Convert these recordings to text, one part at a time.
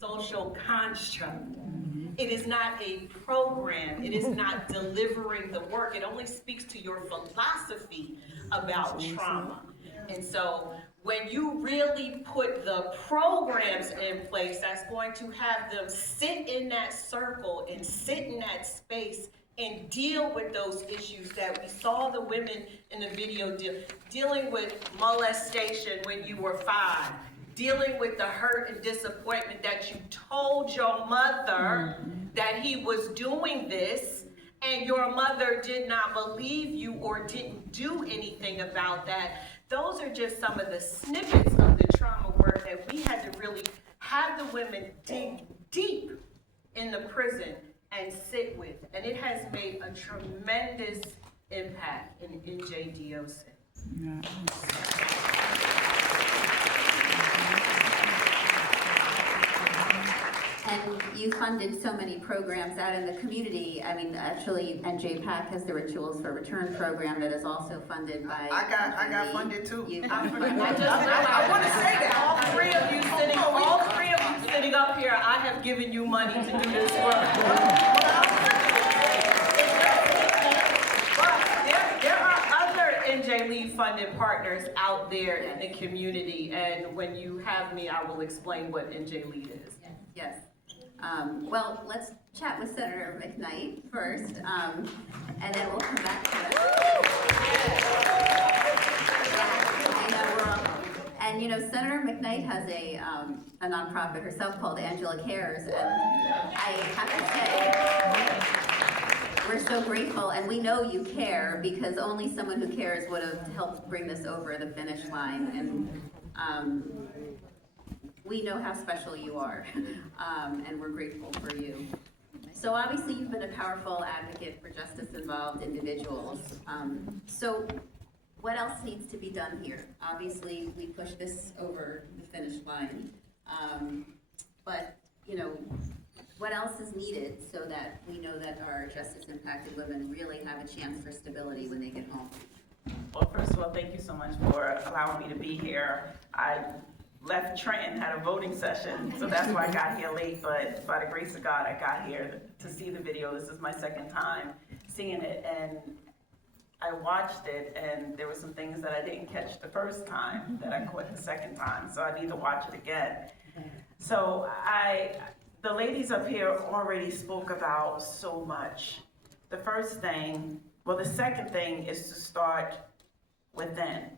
social construct. It is not a program. It is not delivering the work. It only speaks to your philosophy about trauma. And so when you really put the programs in place that's going to have them sit in that circle and sit in that space and deal with those issues that we saw the women in the video dealing with molestation when you were 5, dealing with the hurt and disappointment that you told your mother that he was doing this, and your mother did not believe you or didn't do anything about that. Those are just some of the snippets of the trauma work that we had to really have the women dig deep in the prison and sit with. And it has made a tremendous impact in NJDOC. And you funded so many programs out in the community. I mean, actually, NJPAC has the Rituals for Return program that is also funded by. I got funded too. I want to say that all three of you sitting up here, I have given you money to do this work. But there are other NJ Lead funded partners out there in the community, and when you have me, I will explain what NJ Lead is. Yes. Well, let's chat with Senator McKnight first, and then we'll come back to it. And you know, Senator McKnight has a nonprofit herself called Angela Cares, and I have to say, we're so grateful, and we know you care because only someone who cares would have helped bring this over the finish line. And we know how special you are, and we're grateful for you. So obviously you've been a powerful advocate for justice-involved individuals. So what else needs to be done here? Obviously we pushed this over the finish line, but you know, what else is needed so that we know that our justice-impacted women really have a chance for stability when they get home? Well, first of all, thank you so much for allowing me to be here. I left Trenton, had a voting session, so that's why I got here late, but by the grace of God, I got here to see the video. This is my second time seeing it, and I watched it, and there were some things that I didn't catch the first time that I caught the second time, so I need to watch it again. So the ladies up here already spoke about so much. The first thing, well, the second thing is to start within.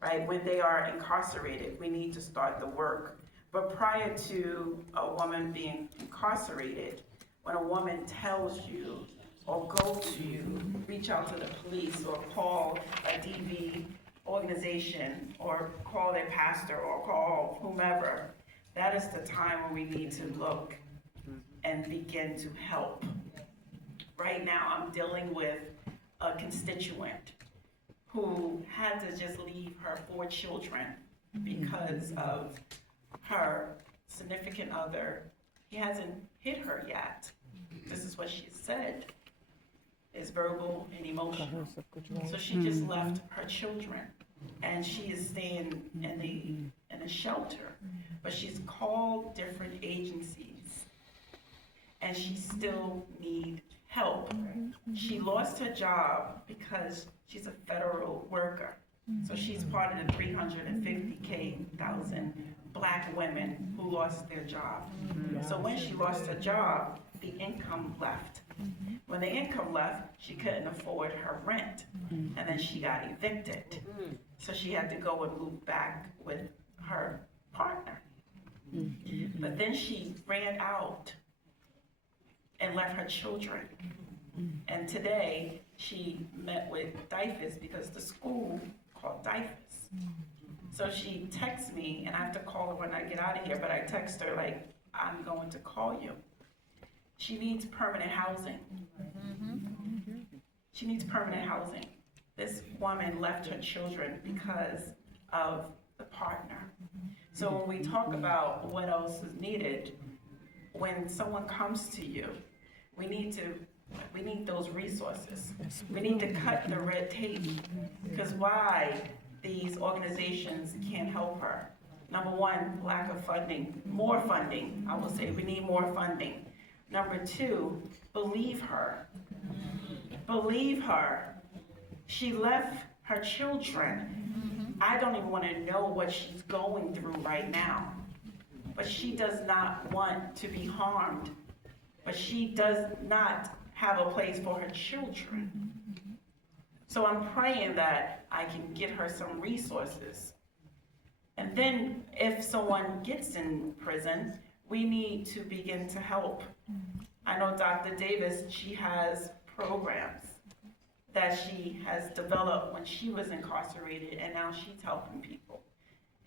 Right? When they are incarcerated, we need to start the work. But prior to a woman being incarcerated, when a woman tells you or go to you, reach out to the police or call a DV organization or call their pastor or call whomever, that is the time when we need to look and begin to help. Right now, I'm dealing with a constituent who had to just leave her 4 children because of her significant other. He hasn't hit her yet. This is what she said. It's verbal and emotional. So she just left her children, and she is staying in a shelter. But she's called different agencies, and she still needs help. She lost her job because she's a federal worker. So she's part of the 350,000 Black women who lost their job. So when she lost her job, the income left. When the income left, she couldn't afford her rent, and then she got evicted. So she had to go and move back with her partner. But then she ran out and left her children. And today, she met with DYFS because the school called DYFS. So she texts me, and I have to call her when I get out of here, but I text her like, I'm going to call you. She needs permanent housing. She needs permanent housing. This woman left her children because of the partner. So when we talk about what else is needed, when someone comes to you, we need those resources. We need to cut the red tape, because why these organizations can't help her Number one, lack of funding, more funding. I will say we need more funding. Number two, believe her. Believe her. She left her children. I don't even want to know what she's going through right now. But she does not want to be harmed. But she does not have a place for her children. So I'm praying that I can get her some resources. And then if someone gets in prison, we need to begin to help. I know Dr. Davis, she has programs that she has developed when she was incarcerated, and now she's helping people.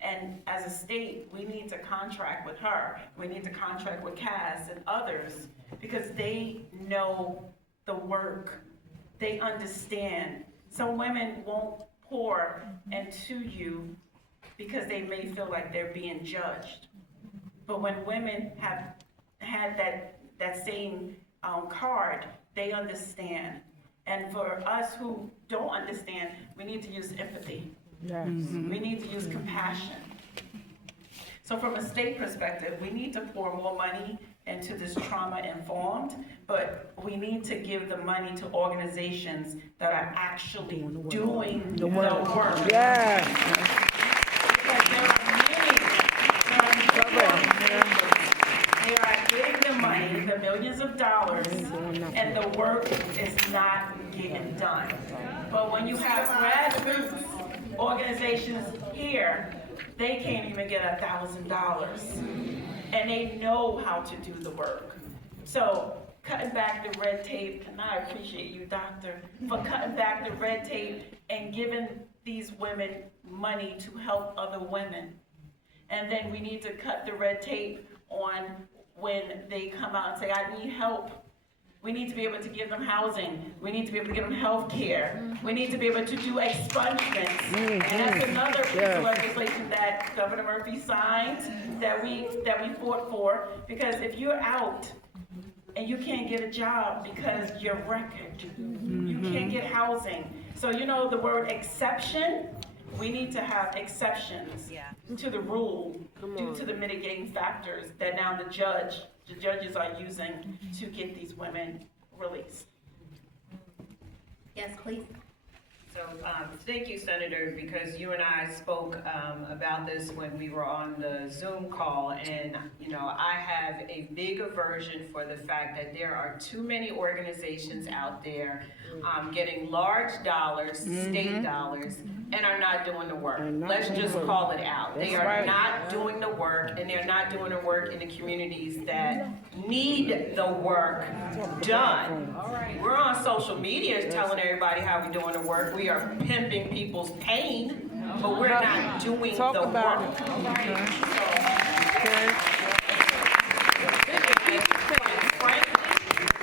And as a state, we need to contract with her. We need to contract with Cass and others because they know the work. They understand. Some women won't pour into you because they may feel like they're being judged. But when women have had that same card, they understand. And for us who don't understand, we need to use empathy. Yes. We need to use compassion. So from a state perspective, we need to pour more money into this trauma-informed, but we need to give the money to organizations that are actually doing the work. Yes. Because there are many, they are getting the money, the millions of dollars, and the work is not getting done. But when you have grassroots organizations here, they can't even get $1,000, and they know how to do the work. So cutting back the red tape, and I appreciate you, Doctor, for cutting back the red tape and giving these women money to help other women. And then we need to cut the red tape on when they come out and say, I need help. We need to be able to give them housing. We need to be able to give them health care. We need to be able to do expungements. And that's another piece of legislation that Governor Murphy signed that we fought for. Because if you're out and you can't get a job because you're wrecked, you can't get housing. So you know the word exception, we need to have exceptions to the rule due to the mitigating factors that now the judges are using to get these women released. Yes, please. So, thank you, Senator, because you and I spoke about this when we were on the Zoom call, and, you know, I have a big aversion for the fact that there are too many organizations out there getting large dollars, state dollars, and are not doing the work. Let's just call it out. They are not doing the work, and they're not doing the work in the communities that need the work done. We're on social media telling everybody how we're doing the work. We are pimping people's pain, but we're not doing the work.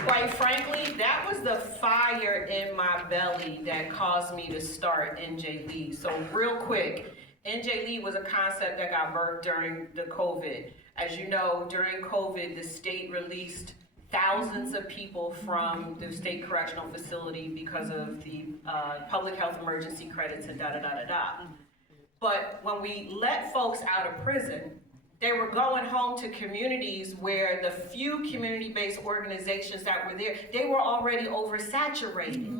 Quite frankly, that was the fire in my belly that caused me to start NJ Lee. So real quick, NJ Lee was a concept that got birthed during the COVID. As you know, during COVID, the state released thousands of people from the state correctional facility because of the public health emergency credits and da-da-da-da-da. But when we let folks out of prison, they were going home to communities where the few community-based organizations that were there, they were already oversaturated.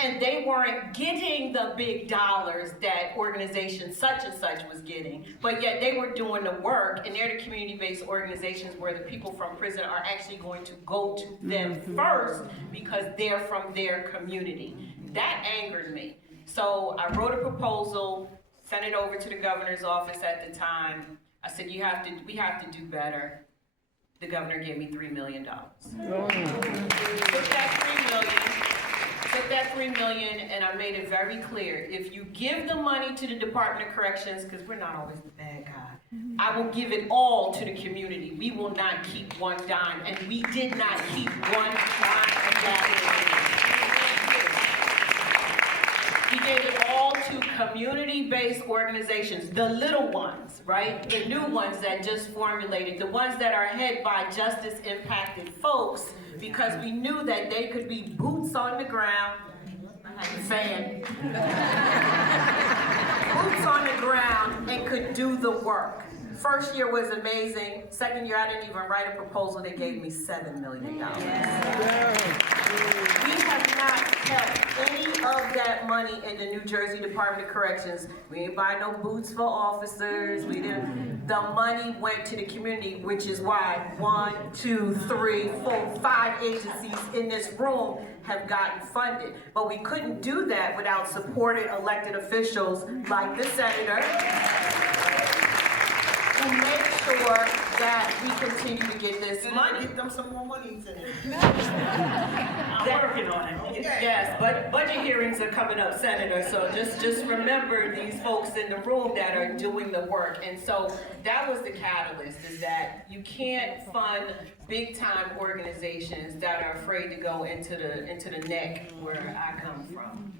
And they weren't getting the big dollars that organization such and such was getting, but yet they were doing the work, and they're the community-based organizations where the people from prison are actually going to go to them first because they're from their community. That angered me. So I wrote a proposal, sent it over to the governor's office at the time. I said, we have to do better. The governor gave me $3 million. Took that $3 million, and I made it very clear. If you give the money to the Department of Corrections, because we're not always the bad guy, I will give it all to the community. We will not keep one dime, and we did not keep one dime of that. We gave it all to community-based organizations, the little ones, right? The new ones that just formulated, the ones that are headed by justice-impacted folks, because we knew that they could be boots on the ground. I had to say it. Boots on the ground and could do the work. First year was amazing. Second year, I didn't even write a proposal. They gave me $7 million. We have not kept any of that money in the New Jersey Department of Corrections. We didn't buy no boots for officers. We didn't. The money went to the community, which is why 1, 2, 3, 4, 5 agencies in this room have gotten funded. But we couldn't do that without supported elected officials like the senator, who make sure that we continue to get this money. Get them some more money, Senator. I'm working on it. Yes, but budget hearings are coming up, Senator, so just remember these folks in the room that are doing the work. And so that was the catalyst, is that you can't fund big-time organizations that are afraid to go into the neck where I come from.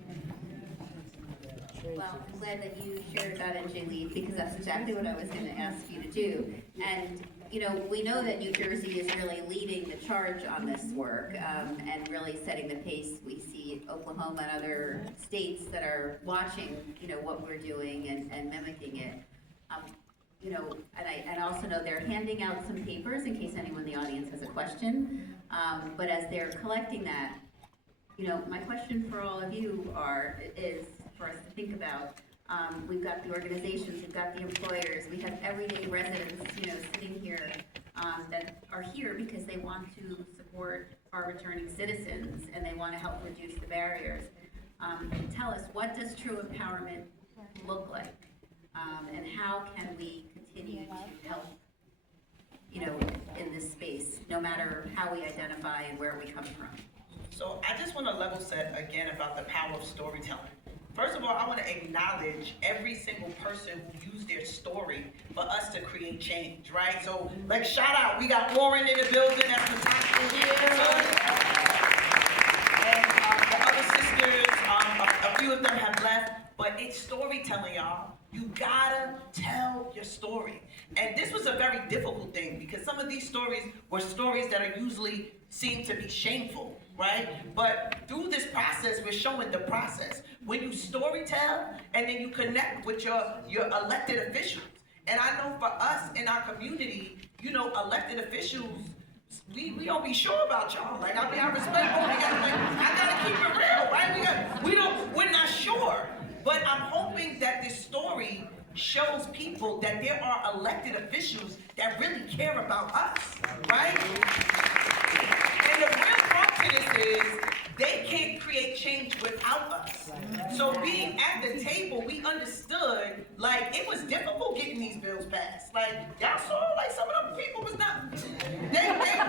Well, I'm glad that you shared that, Anjali, because that's exactly what I was going to ask you to do. And, you know, we know that New Jersey is really leading the charge on this work and really setting the pace. We see Oklahoma and other states that are watching, you know, what we're doing and mimicking it. You know, and I also know they're handing out some papers in case anyone in the audience has a question. But as they're collecting that, you know, my question for all of you is for us to think about. We've got the organizations, we've got the employers, we have everyday residents, you know, sitting here that are here because they want to support our returning citizens and they want to help reduce the barriers. Tell us, what does true empowerment look like? And how can we continue to help, you know, in this space, no matter how we identify and where we come from? So I just want to level set again about the power of storytelling. First of all, I want to acknowledge every single person who used their story for us to create change, right? So, like, shout out, we got Lauren in the building, that's Natasha here. And the other sisters, a few of them have left, but it's storytelling, y'all. You gotta tell your story. And this was a very difficult thing because some of these stories were stories that are usually seen to be shameful, right? But through this process, we're showing the process. When you story tell and then you connect with your elected officials. And I know for us in our community, you know, elected officials, we don't be sure about y'all. Like, I mean, I respect both. I gotta keep it real, right? We're not sure. But I'm hoping that this story shows people that there are elected officials that really care about us, right? And the real part to this is they can't create change without us. So being at the table, we understood, like, it was difficult getting these bills passed. Like, y'all saw, like, some of them people was not,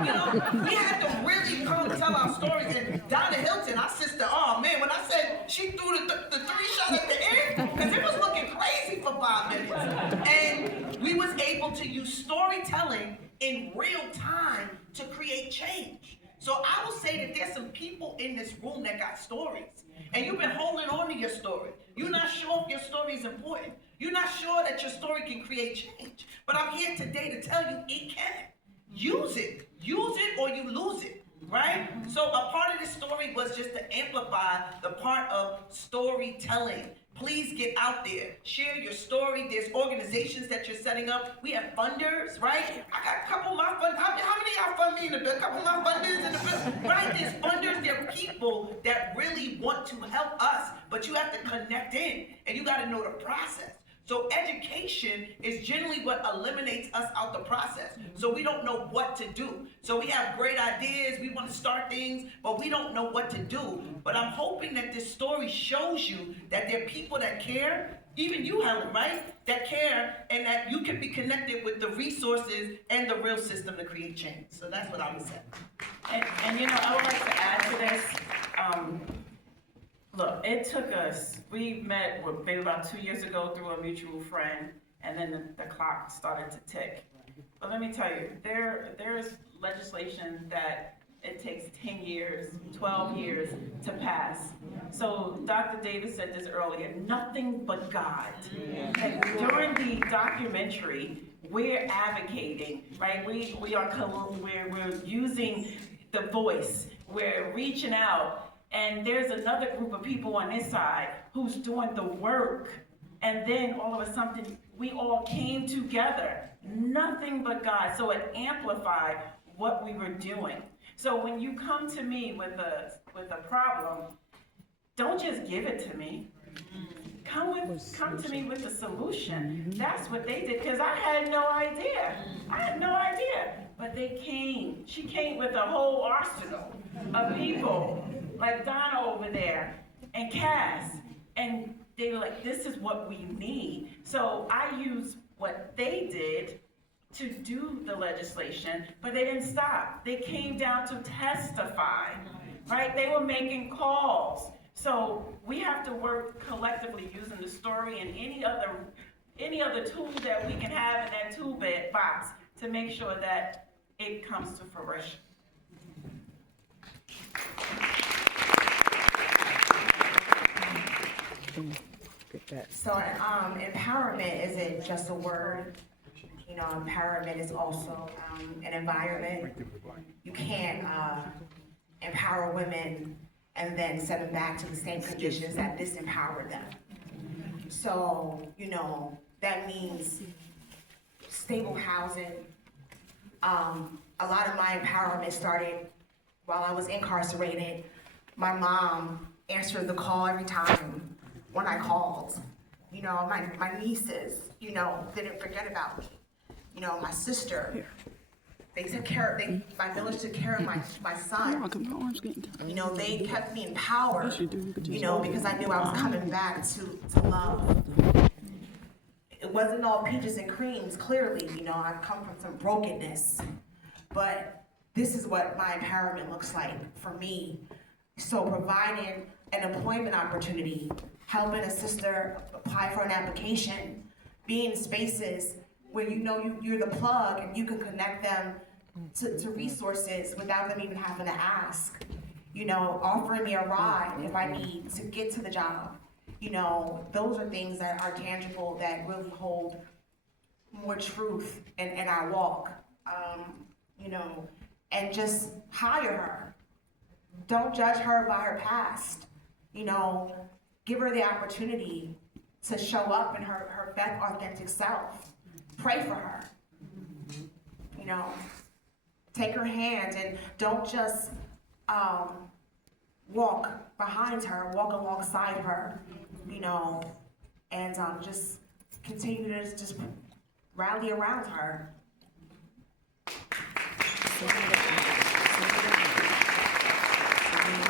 you know, we had to really come tell our stories. And Donna Hilton, our sister, oh man, when I said she threw the 3 shot at the end, because it was looking crazy for 5 minutes. And we was able to use storytelling in real time to create change. So I will say that there's some people in this room that got stories, and you've been holding on to your story. You're not sure if your story is important. You're not sure that your story can create change. But I'm here today to tell you it can. Use it. Use it or you lose it, right? So a part of this story was just to amplify the part of storytelling. Please get out there, share your story. There's organizations that you're setting up. We have funders, right? I got a couple of my funders. How many of y'all fund me in the bill? A couple of my funders in the bill, right? There's funders, there are people that really want to help us, but you have to connect in and you got to know the process. So education is generally what eliminates us out the process. So we don't know what to do. So we have great ideas, we want to start things, but we don't know what to do. But I'm hoping that this story shows you that there are people that care, even you, Helen, right? That care, and that you can be connected with the resources and the real system to create change. So that's what I would say. And you know, I would like to add to this. Look, it took us, we met maybe about 2 years ago through a mutual friend, and then the clock started to tick. But let me tell you, there's legislation that it takes 10 years, 12 years to pass. So Dr. Davis said this earlier, nothing but God. And during the documentary, we're advocating, right? We're using the voice, we're reaching out. And there's another group of people on this side who's doing the work. And then all of a sudden, we all came together nothing but God. So it amplified what we were doing. So when you come to me with a problem, don't just give it to me. Come to me with a solution. That's what they did, because I had no idea. But they came. She came with a whole arsenal of people, like Donna over there, and Cass. And they were like, this is what we need. So I used what they did to do the legislation, but they didn't stop. They came down to testify, right? They were making calls. So we have to work collectively using the story and any other tool that we can have in that tool box to make sure that it comes to fruition. So empowerment isn't just a word. You know, empowerment is also an environment. You can't empower women and then send them back to the same conditions that disempowered them. So, you know, that means stable housing. A lot of my empowerment started while I was incarcerated. My mom answered the call every time when I called. You know, my nieces, you know, didn't forget about me. You know, my sister, they took care of, my village took care of my son. You know, they kept me empowered, you know, because I knew I was coming back to love. It wasn't all peaches and creams, clearly, you know, I've come from some brokenness. But this is what my empowerment looks like for me. So providing an employment opportunity, helping a sister apply for an application, being in spaces where you know you're the plug and you can connect them to resources without them even having to ask. You know, offering me a ride if I need to get to the job. You know, those are things that are tangible that really hold more truth in our walk. You know, and just hire her. Don't judge her by her past. You know, give her the opportunity to show up in her best authentic self. Pray for her. You know, take her hand and don't just walk behind her, walk alongside her, you know, and just continue to just rally around her.